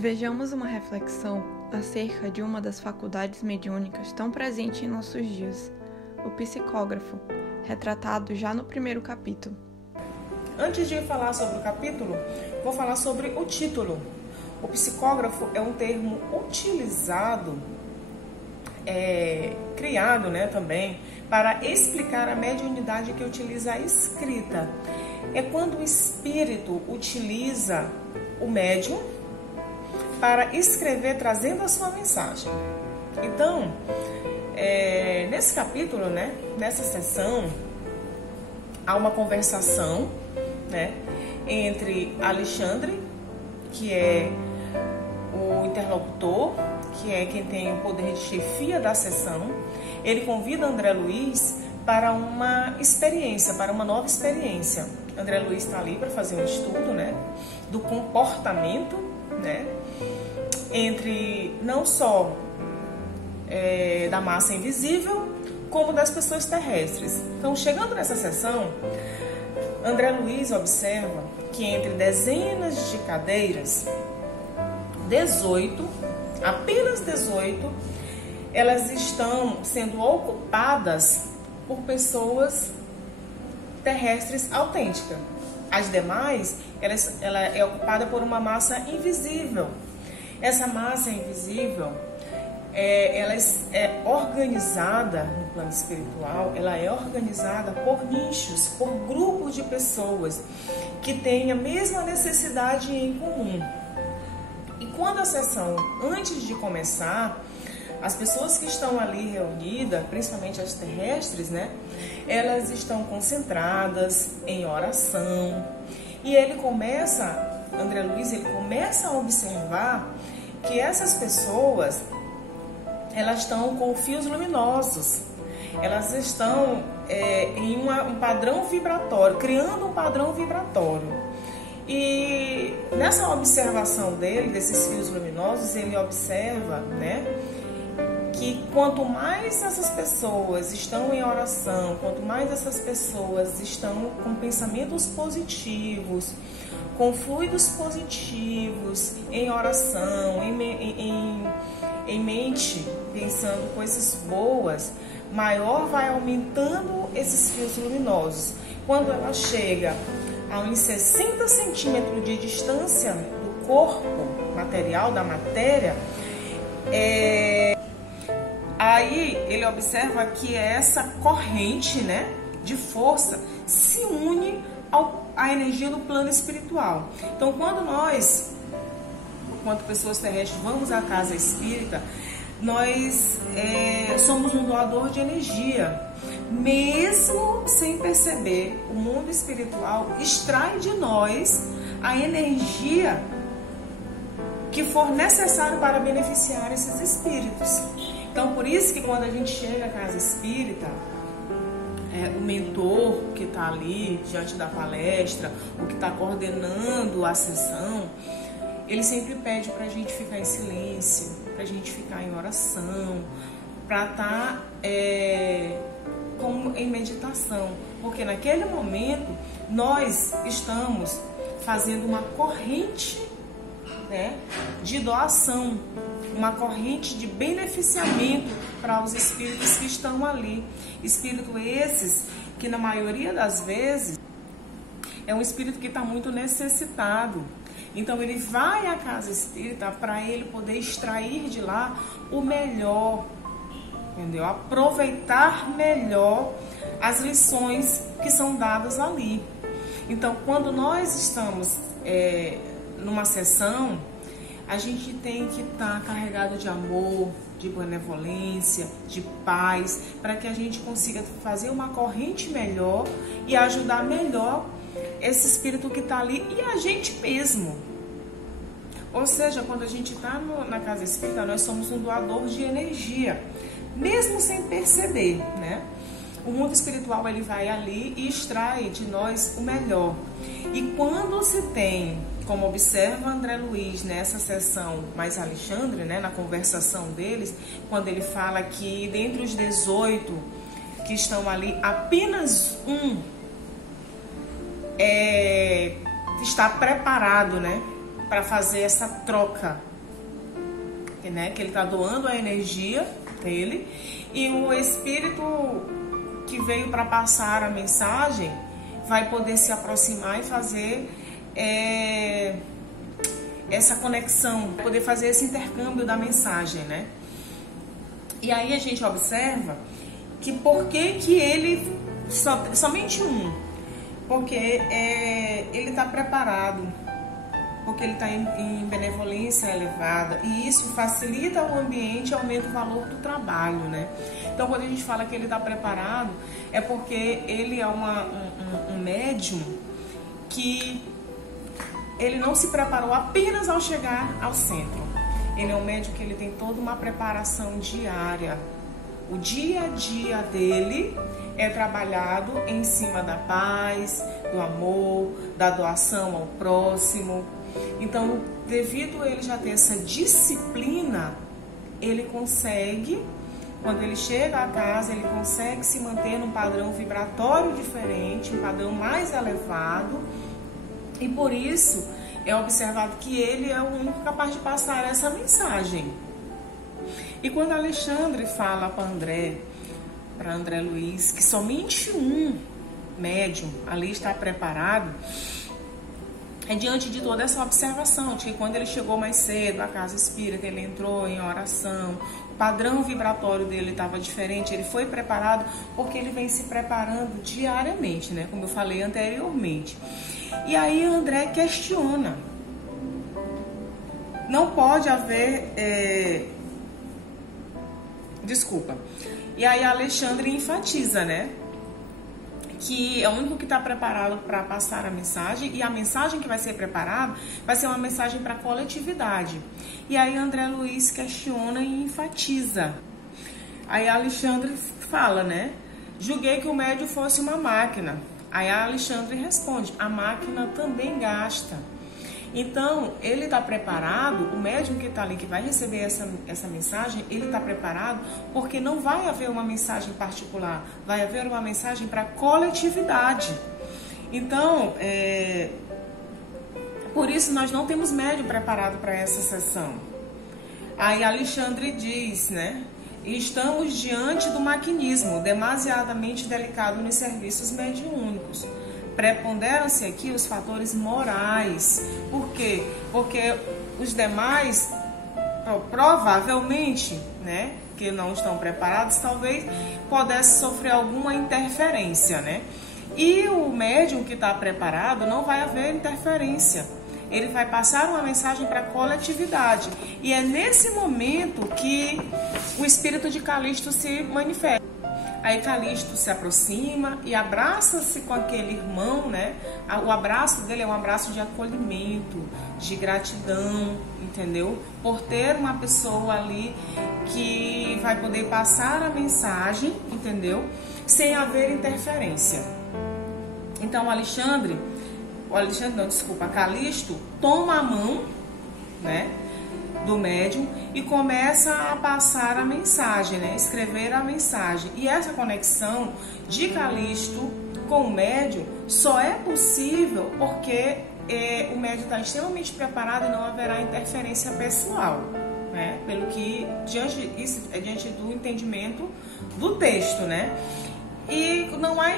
Vejamos uma reflexão acerca de uma das faculdades mediúnicas tão presente em nossos dias, o psicógrafo, retratado já no primeiro capítulo. Antes de falar sobre o capítulo, vou falar sobre o título. O psicógrafo é um termo utilizado, criado também, para explicar a mediunidade que utiliza a escrita. É quando o espírito utiliza o médium para escrever, trazendo a sua mensagem. Então, nesse capítulo, nessa sessão, há uma conversação entre Alexandre, que é o interlocutor, que é quem tem o poder de chefia da sessão. Ele convida André Luiz para uma experiência, para uma nova experiência. André Luiz está ali para fazer um estudo do comportamento, entre não só da massa invisível, como das pessoas terrestres. Então, chegando nessa sessão, André Luiz observa que entre dezenas de cadeiras, 18, apenas 18, elas estão sendo ocupadas por pessoas terrestres autênticas. As demais, ela é ocupada por uma massa invisível. Essa massa invisível, ela é organizada no plano espiritual, ela é organizada por nichos, por grupos de pessoas que têm a mesma necessidade em comum. E quando a sessão, antes de começar, as pessoas que estão ali reunidas, principalmente as terrestres, elas estão concentradas em oração. E André Luiz, ele começa a observar que essas pessoas, elas estão com fios luminosos. Elas estão em um padrão vibratório, criando um padrão vibratório. E nessa observação dele, desses fios luminosos, ele observa, que quanto mais essas pessoas estão em oração, quanto mais essas pessoas estão com pensamentos positivos, com fluidos positivos, em oração, em mente, pensando coisas boas, maior vai aumentando esses fios luminosos. Quando ela chega a uns 60 centímetros de distância do corpo material, da matéria, aí ele observa que essa corrente de força se une à energia do plano espiritual. Então, quando nós, enquanto pessoas terrestres, vamos à casa espírita, nós somos um doador de energia. Mesmo sem perceber, o mundo espiritual extrai de nós a energia que for necessário para beneficiar esses espíritos. Então, por isso que quando a gente chega à casa espírita, o mentor que está ali diante da palestra, o que está coordenando a sessão, ele sempre pede para a gente ficar em silêncio, para a gente ficar em oração, para estar como em meditação, porque naquele momento nós estamos fazendo uma corrente de doação, uma corrente de beneficiamento para os espíritos que estão ali. Espíritos esses que na maioria das vezes é um espírito que está muito necessitado. Então ele vai à casa espírita para ele poder extrair de lá o melhor, entendeu? Aproveitar melhor as lições que são dadas ali. Então, quando nós estamos numa sessão, a gente tem que estar carregado de amor, de benevolência, de paz, para que a gente consiga fazer uma corrente melhor e ajudar melhor esse espírito que está ali e a gente mesmo. Ou seja, quando a gente está na casa espírita, nós somos um doador de energia, mesmo sem perceber, O mundo espiritual, ele vai ali e extrai de nós o melhor. E quando se tem, como observa André Luiz nessa sessão, mais Alexandre, na conversação deles, quando ele fala que dentre os 18 que estão ali, apenas um está preparado, para fazer essa troca né, que ele está doando a energia dele, e o espírito que veio para passar a mensagem vai poder se aproximar e fazer essa conexão, poder fazer esse intercâmbio da mensagem, né? E aí a gente observa que por que ele, somente um, porque ele está preparado, porque ele está em benevolência elevada, e isso facilita o ambiente e aumenta o valor do trabalho, né? Então, quando a gente fala que ele está preparado, é porque ele é um médium que ele não se preparou apenas ao chegar ao centro. Ele é um médium que ele tem toda uma preparação diária. O dia a dia dele é trabalhado em cima da paz, do amor, da doação ao próximo. Então, devido a ele já ter essa disciplina, ele consegue, quando ele chega a casa, ele consegue se manter num padrão vibratório diferente, um padrão mais elevado, e por isso é observado que ele é o único capaz de passar essa mensagem. E quando Alexandre fala para André Luiz, que somente um médium ali está preparado, é diante de toda essa observação, de que quando ele chegou mais cedo à casa espírita, ele entrou em oração, o padrão vibratório dele estava diferente, ele foi preparado porque ele vem se preparando diariamente, né? Como eu falei anteriormente. E aí André questiona. Não pode haver... Desculpa. E aí Alexandre enfatiza, né? Que é o único que está preparado para passar a mensagem, e a mensagem que vai ser preparada vai ser uma mensagem para a coletividade. E aí André Luiz questiona e enfatiza. Aí Alexandre fala, né? Julguei que o médium fosse uma máquina. Aí Alexandre responde, a máquina também gasta. Então, ele está preparado, o médium que está ali, que vai receber essa mensagem, ele está preparado porque não vai haver uma mensagem particular, vai haver uma mensagem para a coletividade. Então, por isso nós não temos médium preparado para essa sessão. Aí Alexandre diz, né? Estamos diante do maquinismo demasiadamente delicado nos serviços mediúnicos. Preponderam-se aqui os fatores morais. Por quê? Porque os demais, provavelmente, né, que não estão preparados, talvez pudesse sofrer alguma interferência, né? E o médium que está preparado, não vai haver interferência. Ele vai passar uma mensagem para a coletividade. E é nesse momento que o espírito de Calixto se manifesta. Aí Calixto se aproxima e abraça-se com aquele irmão, né? O abraço dele é um abraço de acolhimento, de gratidão, entendeu? Por ter uma pessoa ali que vai poder passar a mensagem, entendeu? Sem haver interferência. Então Calixto toma a mão, né, do médium e começa a passar a mensagem, né, escrever a mensagem. E essa conexão de Calixto com o médium só é possível porque o médium está extremamente preparado e não haverá interferência pessoal, né, pelo que isso é diante do entendimento do texto, né. E não há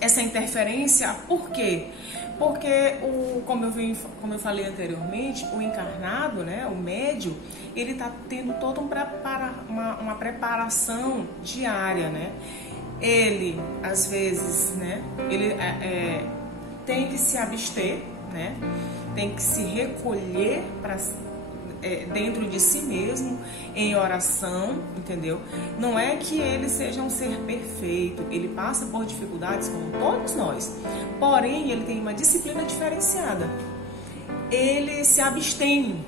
essa interferência, por quê? Porque, como eu falei anteriormente, o encarnado, né, o médium, ele está tendo toda uma preparação diária, né? Ele, às vezes, né, ele tem que se abster, né? Tem que se recolher dentro de si mesmo, em oração, entendeu? Não é que ele seja um ser perfeito, ele passa por dificuldades como todos nós, porém ele tem uma disciplina diferenciada. Ele se abstém,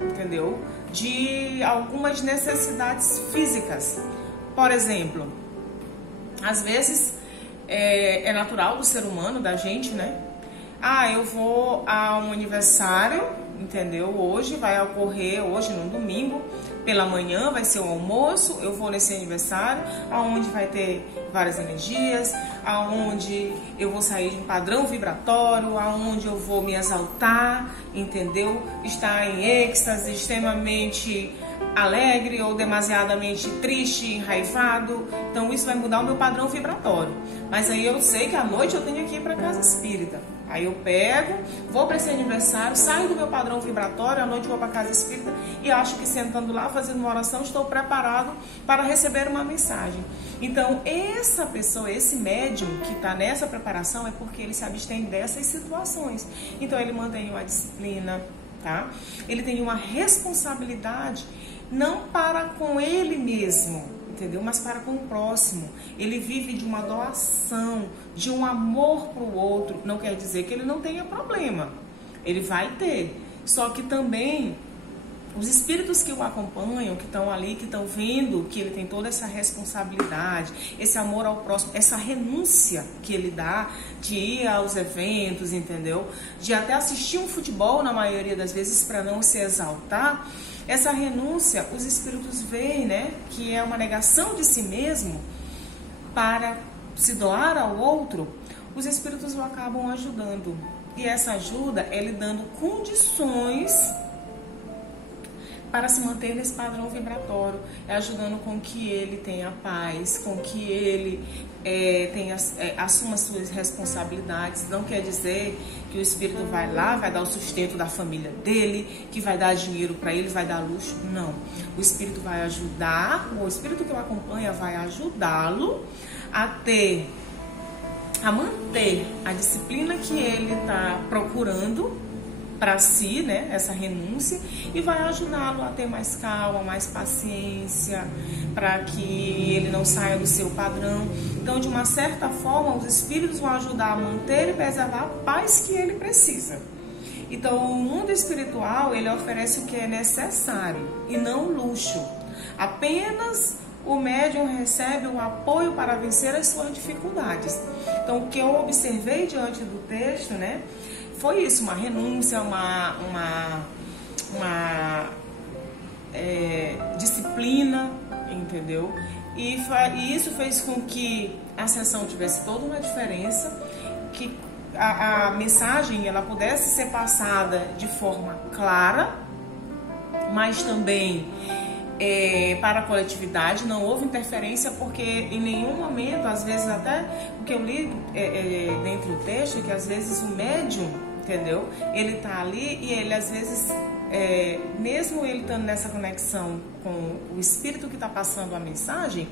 entendeu? De algumas necessidades físicas. Por exemplo, às vezes é natural do ser humano, da gente, né? Eu vou a um aniversário, entendeu? Hoje vai ocorrer, hoje no domingo, Pela manhã vai ser o almoço, eu vou nesse aniversário, aonde vai ter várias energias, aonde eu vou sair de um padrão vibratório, aonde eu vou me exaltar, entendeu? Estar em êxtase, extremamente alegre ou demasiadamente triste, enraivado. Então isso vai mudar o meu padrão vibratório. Mas aí eu sei que à noite eu tenho que ir para casa espírita. Aí eu pego, vou para esse aniversário, saio do meu padrão vibratório, à noite vou para casa espírita e acho que sentando lá, fazendo uma oração, estou preparado para receber uma mensagem. Então essa pessoa, esse médium que está nessa preparação é porque ele se abstém dessas situações. Então ele mantém uma disciplina, tá? Ele tem uma responsabilidade não para com ele mesmo, entendeu? Mas para com o próximo. Ele vive de uma doação, de um amor para o outro. Não quer dizer que ele não tenha problema. Ele vai ter. Só que também os espíritos que o acompanham, que estão ali, que estão vendo que ele tem toda essa responsabilidade, esse amor ao próximo, essa renúncia que ele dá de ir aos eventos, entendeu? De até assistir um futebol, na maioria das vezes, para não se exaltar. Essa renúncia, os espíritos veem, né, que é uma negação de si mesmo para se doar ao outro. Os espíritos o acabam ajudando. E essa ajuda é lhe dando condições para se manter nesse padrão vibratório, é ajudando com que ele tenha paz, com que ele assuma suas responsabilidades. Não quer dizer que o espírito vai lá, vai dar o sustento da família dele, que vai dar dinheiro para ele, vai dar luxo. Não. O espírito vai ajudar, o espírito que o acompanha vai ajudá-lo a manter a disciplina que ele está procurando para si, né, essa renúncia, e vai ajudá-lo a ter mais calma, mais paciência, para que ele não saia do seu padrão. Então, de uma certa forma, os espíritos vão ajudar a manter e preservar a paz que ele precisa. Então, o mundo espiritual, ele oferece o que é necessário e não luxo. Apenas o médium recebe o apoio para vencer as suas dificuldades. Então, o que eu observei diante do texto, né, foi isso, uma renúncia, uma disciplina, entendeu? E isso fez com que a sessão tivesse toda uma diferença, que a mensagem ela pudesse ser passada de forma clara, mas também para a coletividade. Não houve interferência, porque em nenhum momento, às vezes até o que eu li dentro do texto, é que às vezes o médium, entendeu? Ele tá ali e ele às vezes, mesmo ele estando nessa conexão com o espírito que está passando a mensagem,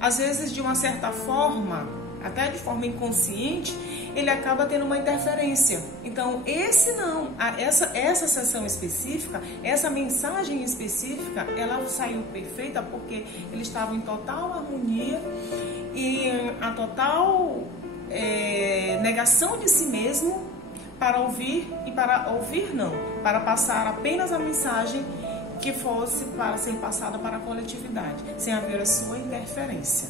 às vezes de uma certa forma, até de forma inconsciente, ele acaba tendo uma interferência. Então essa sessão específica, essa mensagem específica, ela saiu perfeita porque ele estava em total harmonia e a total negação de si mesmo para ouvir e para passar apenas a mensagem que fosse para ser passada para a coletividade, sem haver a sua interferência.